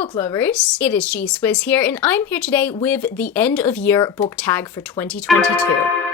book lovers, it is G-Swizz here, and I'm here today with the end of year book tag for 2022.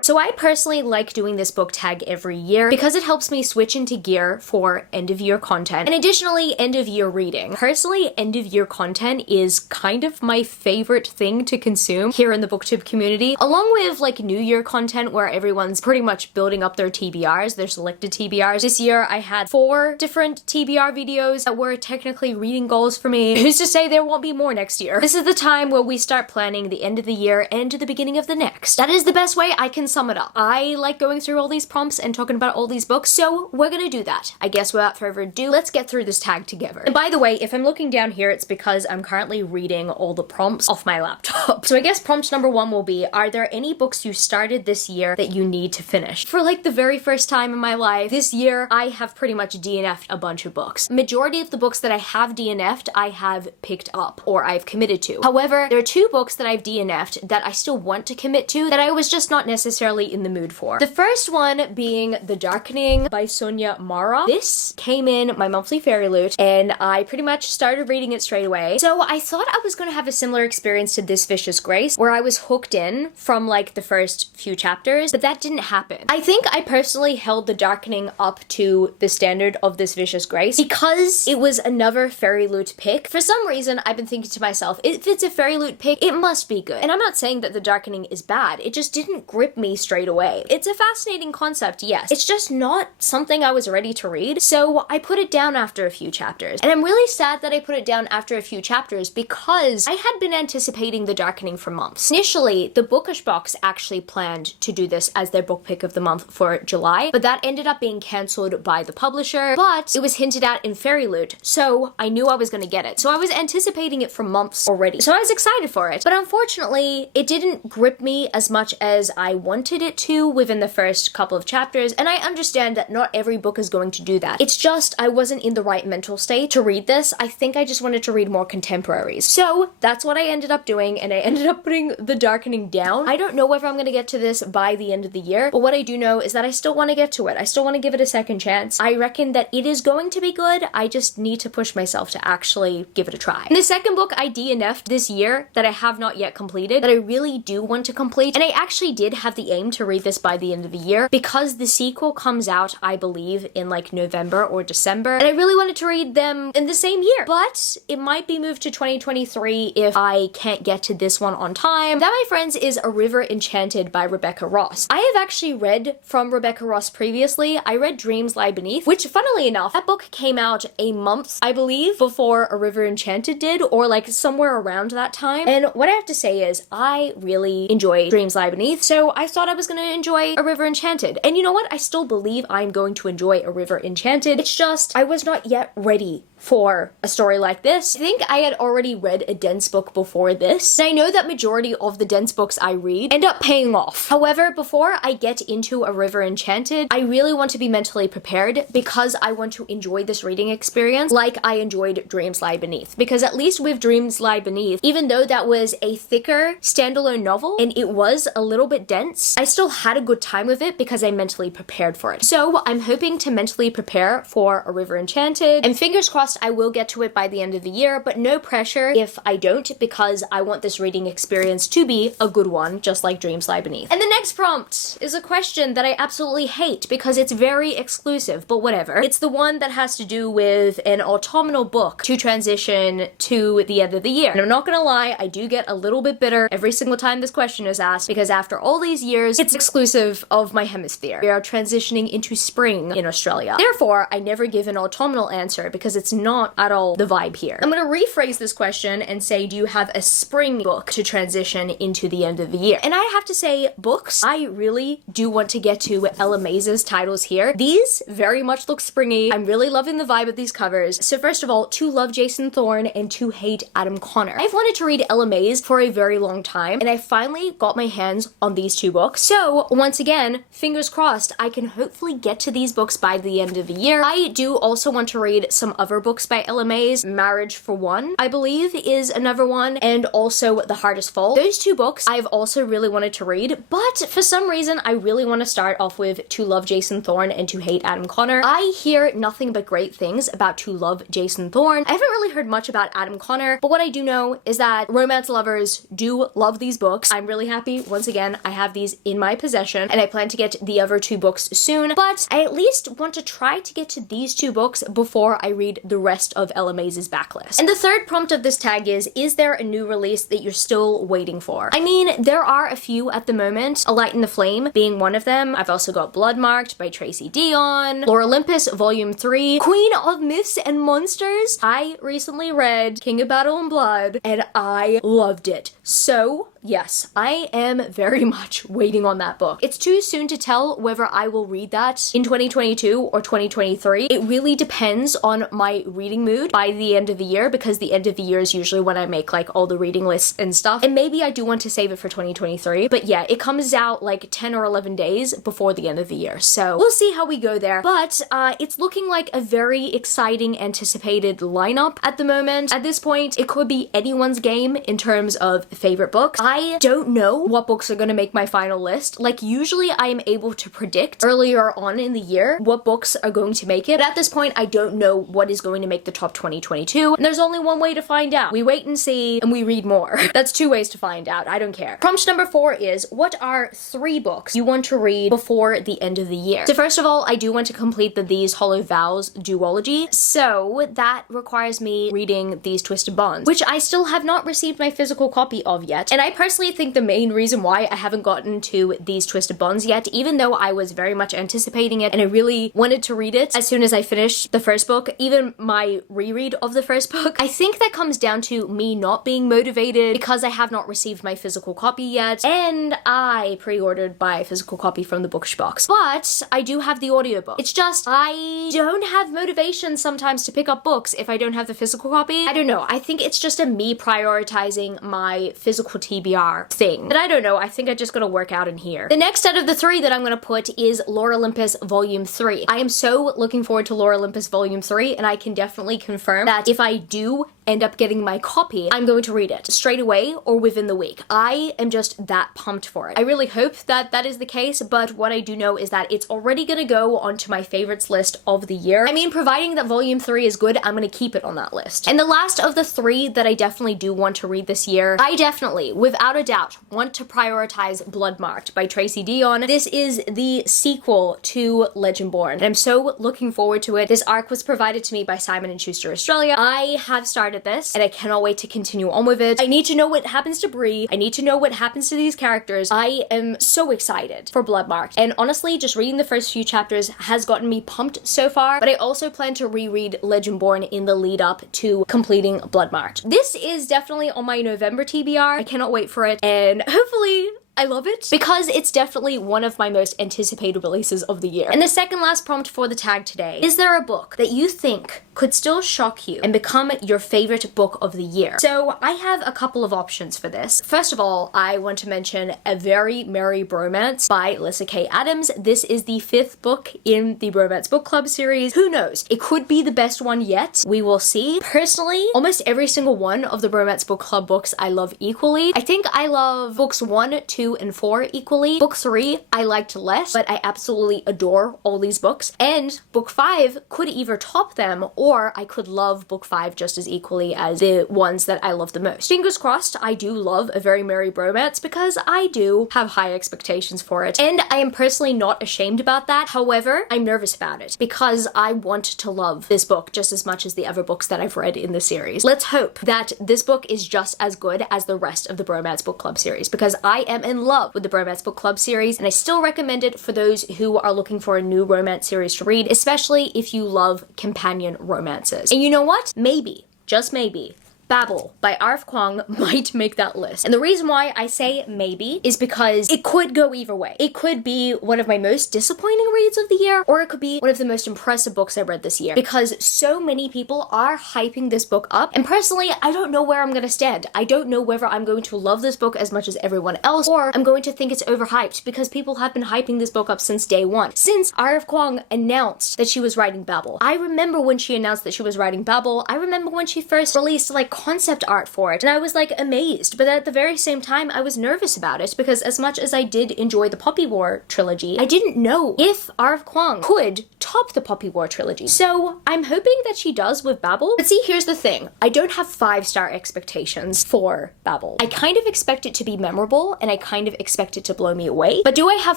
So I personally like doing this book tag every year because it helps me switch into gear for end of year content and additionally end of year reading. Personally, end of year content is kind of my favorite thing to consume here in the booktube community, along with like new year content where everyone's pretty much building up their TBRs, their selected TBRs. This year I had 4 different TBR videos that were technically reading goals for me. Who's to say there won't be more next year? This is the time where we start planning the end of the year and the beginning of the next. That is the best way I can sum it up. I like going through all these prompts and talking about all these books, so we're gonna do that. I guess without further ado, let's get through this tag together. And by the way, if I'm looking down here, it's because I'm currently reading all the prompts off my laptop. So I guess prompt number 1 will be, are there any books you started this year that you need to finish? For like the very first time in my life, this year, I have pretty much DNF'd a bunch of books. Majority of the books that I have DNF'd, I have picked up or I've committed to. However, there are 2 books that I've DNF'd that I still want to commit to that I was just not necessarily in the mood for. The first one being The Darkening by Sonia Mara. This came in my monthly fairy loot and I pretty much started reading it straight away. So I thought I was going to have a similar experience to This Vicious Grace where I was hooked in from like the first few chapters, but that didn't happen. I think I personally held The Darkening up to the standard of This Vicious Grace because it was another fairy loot pick. For some reason, I've been thinking to myself, if it's a fairy loot pick, it must be good. And I'm not saying that The Darkening is bad, it just didn't grip me straight away. It's a fascinating concept, yes. It's just not something I was ready to read, so I put it down after a few chapters. And I'm really sad that I put it down after a few chapters because I had been anticipating The Darkening for months. Initially, the Bookish Box actually planned to do this as their book pick of the month for July, but that ended up being cancelled by the publisher, but it was hinted at in Fairy Loot, so I knew I was going to get it. So I was anticipating it for months already, so I was excited for it. But unfortunately, it didn't grip me as much as I wanted it to within the first couple of chapters, and I understand that not every book is going to do that. It's just I wasn't in the right mental state to read this. I think I just wanted to read more contemporaries. So that's what I ended up doing, and I ended up putting The Darkening down. I don't know whether I'm going to get to this by the end of the year, but what I do know is that I still want to get to it. I still want to give it a second chance. I reckon that it is going to be good. I just need to push myself to actually give it a try. And the second book I DNF'd this year that I have not yet completed, that I really do want to complete, and I actually did have the aim to read this by the end of the year because the sequel comes out, I believe, in like November or December, and I really wanted to read them in the same year, but it might be moved to 2023 if I can't get to this one on time. That, my friends, is A River Enchanted by Rebecca Ross. I have actually read from Rebecca Ross previously. I read Dreams Lie Beneath, which funnily enough, that book came out a month, I believe, before A River Enchanted did, or like somewhere around that time. And what I have to say is I really enjoy Dreams Lie Beneath, so I thought I was going to enjoy A River Enchanted. And you know what? I still believe I'm going to enjoy A River Enchanted. It's just I was not yet ready for a story like this. I think I had already read a dense book before this, and I know that majority of the dense books I read end up paying off. However, before I get into A River Enchanted, I really want to be mentally prepared because I want to enjoy this reading experience like I enjoyed Dreams Lie Beneath. Because at least with Dreams Lie Beneath, even though that was a thicker standalone novel and it was a little bit dense, I still had a good time with it because I mentally prepared for it. So I'm hoping to mentally prepare for A River Enchanted, and fingers crossed I will get to it by the end of the year, but no pressure if I don't, because I want this reading experience to be a good one, just like Dreams Lie Beneath. And the next prompt is a question that I absolutely hate because it's very exclusive, but whatever. It's the one that has to do with an autumnal book to transition to the end of the year. And I'm not gonna lie, I do get a little bit bitter every single time this question is asked because after all these years, it's exclusive of my hemisphere. We are transitioning into spring in Australia. Therefore, I never give an autumnal answer because it's not at all the vibe here. I'm gonna rephrase this question and say, do you have a spring book to transition into the end of the year? And I have to say, books, I really do want to get to Ella Maise's titles here. These very much look springy. I'm really loving the vibe of these covers. So first of all, To Love Jason Thorne and To Hate Adam Connor. I've wanted to read Ella Maise for a very long time, and I finally got my hands on these 2 books. books. So once again, fingers crossed, I can hopefully get to these books by the end of the year. I do also want to read some other books by Ella Maise. Marriage for One, I believe, is another one, and also The Hardest Fall. Those two books I've also really wanted to read, but for some reason I really want to start off with To Love Jason Thorne and To Hate Adam Connor. I hear nothing but great things about To Love Jason Thorne. I haven't really heard much about Adam Connor, but what I do know is that romance lovers do love these books. I'm really happy, once again, I have these in my possession, and I plan to get the other two books soon, but I at least want to try to get to these two books before I read the rest of Ella Maise's backlist. And the third prompt of this tag is there a new release that you're still waiting for? I mean, there are a few at the moment, A Light in the Flame being one of them. I've also got Bloodmarked by Tracy Deonn, Lore Olympus Volume 3, Queen of Myths and Monsters. I recently read King of Battle and Blood, and I loved it. So, yes, I am very much waiting on that book. It's too soon to tell whether I will read that in 2022 or 2023. It really depends on my reading mood by the end of the year, because the end of the year is usually when I make like all the reading lists and stuff. And maybe I do want to save it for 2023. But yeah, it comes out like 10 or 11 days before the end of the year. So we'll see how we go there. But it's looking like a very exciting, anticipated lineup at the moment. At this point, it could be anyone's game in terms of favorite books. I don't know what books are going to make my final list. Like, usually I am able to predict earlier on in the year what books are going to make it. But at this point, I don't know what is going to make the top 2022. And there's only one way to find out. We wait and see, and we read more. That's two ways to find out. I don't care. Prompt number 4 is, what are 3 books you want to read before the end of the year? So first of all, I do want to complete the These Hollow Vows duology. So that requires me reading These Twisted Bonds, which I still have not received my physical copy of yet. And I personally think the main reason why I haven't gotten to These Twisted Bonds yet, even though I was very much anticipating it and I really wanted to read it as soon as I finished the first book, even my reread of the first book, I think that comes down to me not being motivated because I have not received my physical copy yet, and I pre-ordered my physical copy from the Bookshbox. But I do have the audiobook. It's just, I don't have motivation sometimes to pick up books if I don't have the physical copy. I don't know. I think it's just a me prioritizing my physical TBR thing. But I don't know. I think I just gotta work out in here. The next out of the 3 that I'm gonna put is Lore Olympus Volume 3. I am so looking forward to Lore Olympus Volume 3, and I can definitely confirm that if I do end up getting my copy, I'm going to read it straight away or within the week. I am just that pumped for it. I really hope that that is the case, but what I do know is that it's already gonna go onto my favorites list of the year. I mean, providing that Volume 3 is good, I'm gonna keep it on that list. And the last of the 3 that I definitely do want to read this year, I definitely, without a doubt, want to prioritize Bloodmarked by Tracy Deonn. This is the sequel to Legendborn, and I'm so looking forward to it. This arc was provided to me by Simon & Schuster Australia. I have started this, and I cannot wait to continue on with it. I need to know what happens to Bree. I need to know what happens to these characters. I am so excited for Bloodmarked, and honestly, just reading the first few chapters has gotten me pumped so far, but I also plan to reread Legendborn in the lead up to completing Bloodmarked. This is definitely on my November TBR. I cannot wait for it, and hopefully I love it because it's definitely one of my most anticipated releases of the year. And the second last prompt for the tag today, is there a book that you think could still shock you and become your favorite book of the year? So I have a couple of options for this. First of all, I want to mention A Very Merry Bromance by Lyssa Kay Adams. This is the 5th book in the Romance Book Club series. Who knows? It could be the best one yet. We will see. Personally, almost every single one of the Romance Book Club books I love equally. I think I love books 1, 2, and 4 equally. Book 3 I liked less, but I absolutely adore all these books. And book 5 could either top them, or I could love book 5 just as equally as the ones that I love the most. Fingers crossed, I do love A Very Merry Bromance because I do have high expectations for it. And I am personally not ashamed about that. However, I'm nervous about it because I want to love this book just as much as the other books that I've read in the series. Let's hope that this book is just as good as the rest of the Bromance Book Club series, because I am in love with the Bromance Book Club series, and I still recommend it for those who are looking for a new romance series to read, especially if you love companion romances. And you know what? Maybe, just maybe, Babel by R.F. Kuang might make that list. And the reason why I say maybe is because it could go either way. It could be one of my most disappointing reads of the year, or it could be one of the most impressive books I read this year, because so many people are hyping this book up. And personally, I don't know where I'm gonna stand. I don't know whether I'm going to love this book as much as everyone else, or I'm going to think it's overhyped, because people have been hyping this book up since day one. Since R.F. Kuang announced that she was writing Babel. I remember when she announced that she was writing Babel. I remember when she first released like concept art for it, and I was like amazed, but at the very same time I was nervous about it, because as much as I did enjoy the Poppy War trilogy, I didn't know if R.F. Kuang could top the Poppy War trilogy. So I'm hoping that she does with Babel. But see, here's the thing. I don't have 5-star expectations for Babel. I kind of expect it to be memorable, and I kind of expect it to blow me away. But do I have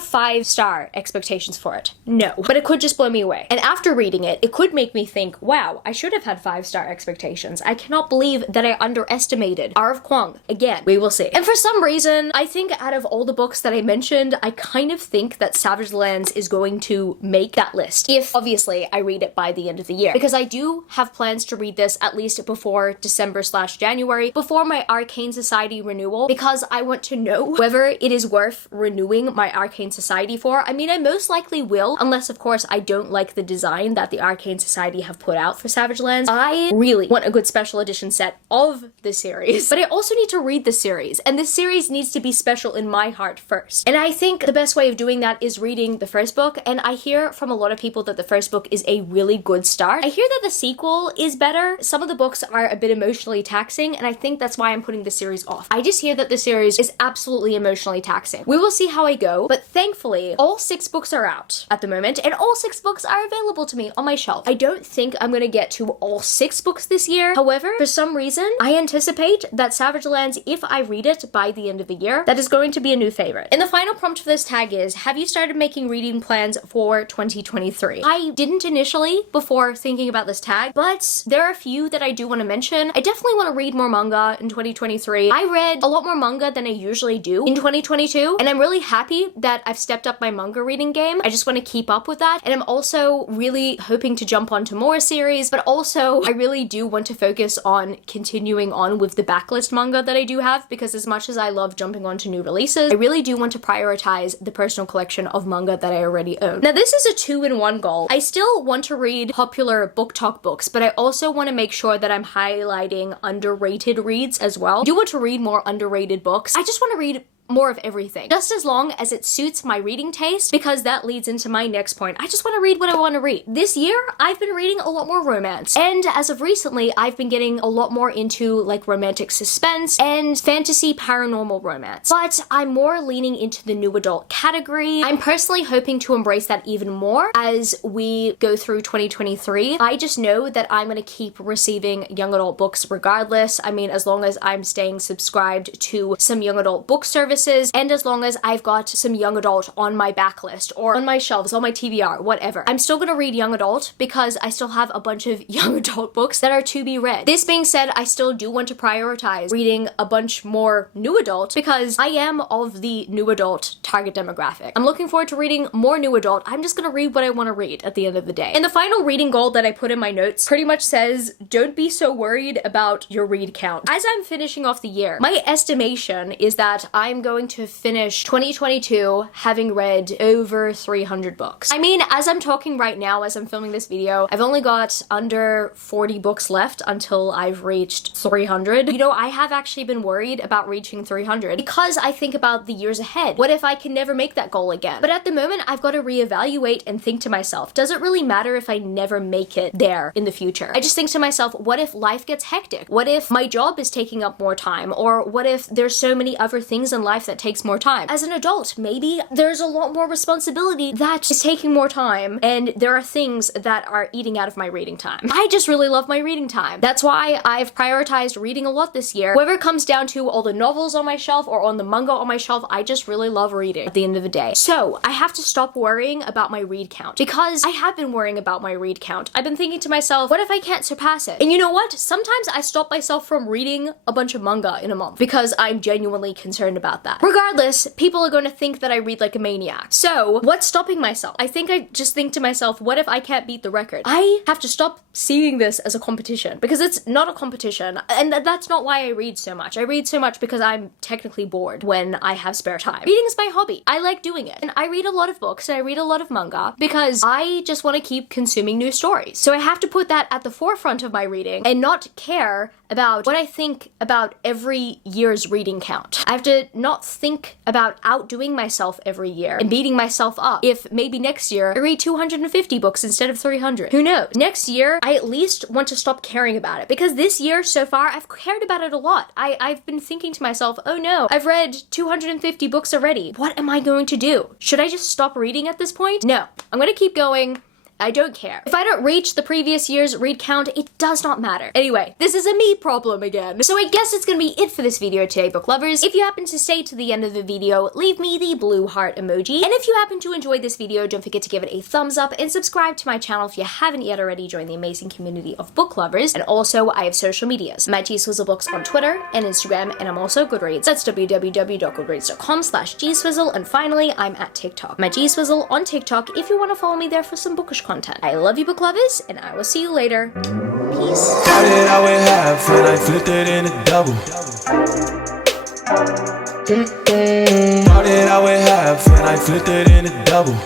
5-star expectations for it? No. But it could just blow me away. And after reading it, it could make me think, wow, I should have had 5-star expectations. I cannot believe that I underestimated R.F. Kuang. Again, we will see. And for some reason, I think out of all the books that I mentioned, I kind of think that Savage Lands is going to make that list, if obviously I read it by the end of the year, because I do have plans to read this at least before December/January, before my Arcane Society renewal, because I want to know whether it is worth renewing my Arcane Society for. I mean, I most likely will, unless of course I don't like the design that the Arcane Society have put out for Savage Lands. I really want a good special edition set of the series, but I also need to read the series, and this series needs to be special in my heart first. And I think the best way of doing that is reading the first book, and I hear from a lot of people that the first book is a really good start. I hear that the sequel is better. Some of the books are a bit emotionally taxing, and I think that's why I'm putting the series off. I just hear that the series is absolutely emotionally taxing. We will see how I go, but thankfully, all 6 books are out at the moment, and all 6 books are available to me on my shelf. I don't think I'm gonna get to all 6 books this year. However, for some reason, I anticipate that Savage Lands, if I read it by the end of the year, that is going to be a new favorite. And the final prompt for this tag is, have you started making reading plans for 2023? I didn't initially before thinking about this tag, but there are a few that I do want to mention. I definitely want to read more manga in 2023. I read a lot more manga than I usually do in 2022, and I'm really happy that I've stepped up my manga reading game. I just want to keep up with that, and I'm also really hoping to jump onto more series, but also I really do want to focus on continuing on with the backlist manga that I do have, because as much as I love jumping onto new releases, I really do want to prioritize the personal collection of manga that I already own. Now, this is a 2-in-1 goal. I still want to read popular book talk books, but I also want to make sure that I'm highlighting underrated reads as well. I do want to read more underrated books. I just want to read more of everything, just as long as it suits my reading taste, because that leads into my next point. I just want to read what I want to read. This year, I've been reading a lot more romance, and as of recently, I've been getting a lot more into like romantic suspense and fantasy paranormal romance, but I'm more leaning into the new adult category. I'm personally hoping to embrace that even more as we go through 2023. I just know that I'm going to keep receiving young adult books regardless. I mean, as long as I'm staying subscribed to some young adult book services, and as long as I've got some young adult on my backlist or on my shelves, on my TBR, whatever, I'm still gonna read young adult, because I still have a bunch of young adult books that are to be read. This being said, I still do want to prioritize reading a bunch more new adult, because I am of the new adult target demographic. I'm looking forward to reading more new adult. I'm just gonna read what I want to read at the end of the day. And the final reading goal that I put in my notes pretty much says, don't be so worried about your read count. As I'm finishing off the year, my estimation is that I'm going to finish 2022 having read over 300 books. I mean, as I'm talking right now, as I'm filming this video, I've only got under 40 books left until I've reached 300. You know, I have actually been worried about reaching 300 because I think about the years ahead. What if I can never make that goal again? But at the moment, I've got to reevaluate and think to myself, does it really matter if I never make it there in the future? I just think to myself, what if life gets hectic? What if my job is taking up more time? Or what if there's so many other things in life that takes more time? As an adult, maybe there's a lot more responsibility that is taking more time, and there are things that are eating out of my reading time. I just really love my reading time. That's why I've prioritized reading a lot this year. Whether it comes down to all the novels on my shelf or on the manga on my shelf, I just really love reading at the end of the day. So I have to stop worrying about my read count, because I have been worrying about my read count. I've been thinking to myself, what if I can't surpass it? And you know what? Sometimes I stop myself from reading a bunch of manga in a month because I'm genuinely concerned about about that. Regardless, people are going to think that I read like a maniac. So what's stopping myself? I think I just think to myself, what if I can't beat the record? I have to stop seeing this as a competition, because it's not a competition, and that's not why I read so much. I read so much because I'm technically bored when I have spare time. Reading is my hobby. I like doing it. And I read a lot of books and I read a lot of manga because I just want to keep consuming new stories. So I have to put that at the forefront of my reading and not care about what I think about every year's reading count. I have to not think about outdoing myself every year and beating myself up if maybe next year I read 250 books instead of 300. Who knows? Next year, I at least want to stop caring about it, because this year so far, I've cared about it a lot. I've been thinking to myself, oh no, I've read 250 books already. What am I going to do? Should I just stop reading at this point? No, I'm gonna keep going. I don't care. If I don't reach the previous year's read count, it does not matter. Anyway, this is a me problem again. So I guess it's gonna be it for this video today, book lovers. If you happen to stay to the end of the video, leave me the blue heart emoji. And if you happen to enjoy this video, don't forget to give it a thumbs up and subscribe to my channel if you haven't yet already. Joined the amazing community of book lovers. And also, I have social medias. My Gswizzle books on Twitter and Instagram, and I'm also Goodreads. That's www.goodreads.com/gswizzle. And finally, I'm at TikTok. My Gswizzle on TikTok if you want to follow me there for some bookish content. I love you, book lovers, and I will see you later. Peace. Started out with half and I flipped it in a double. Started out with half and I flipped it in a double.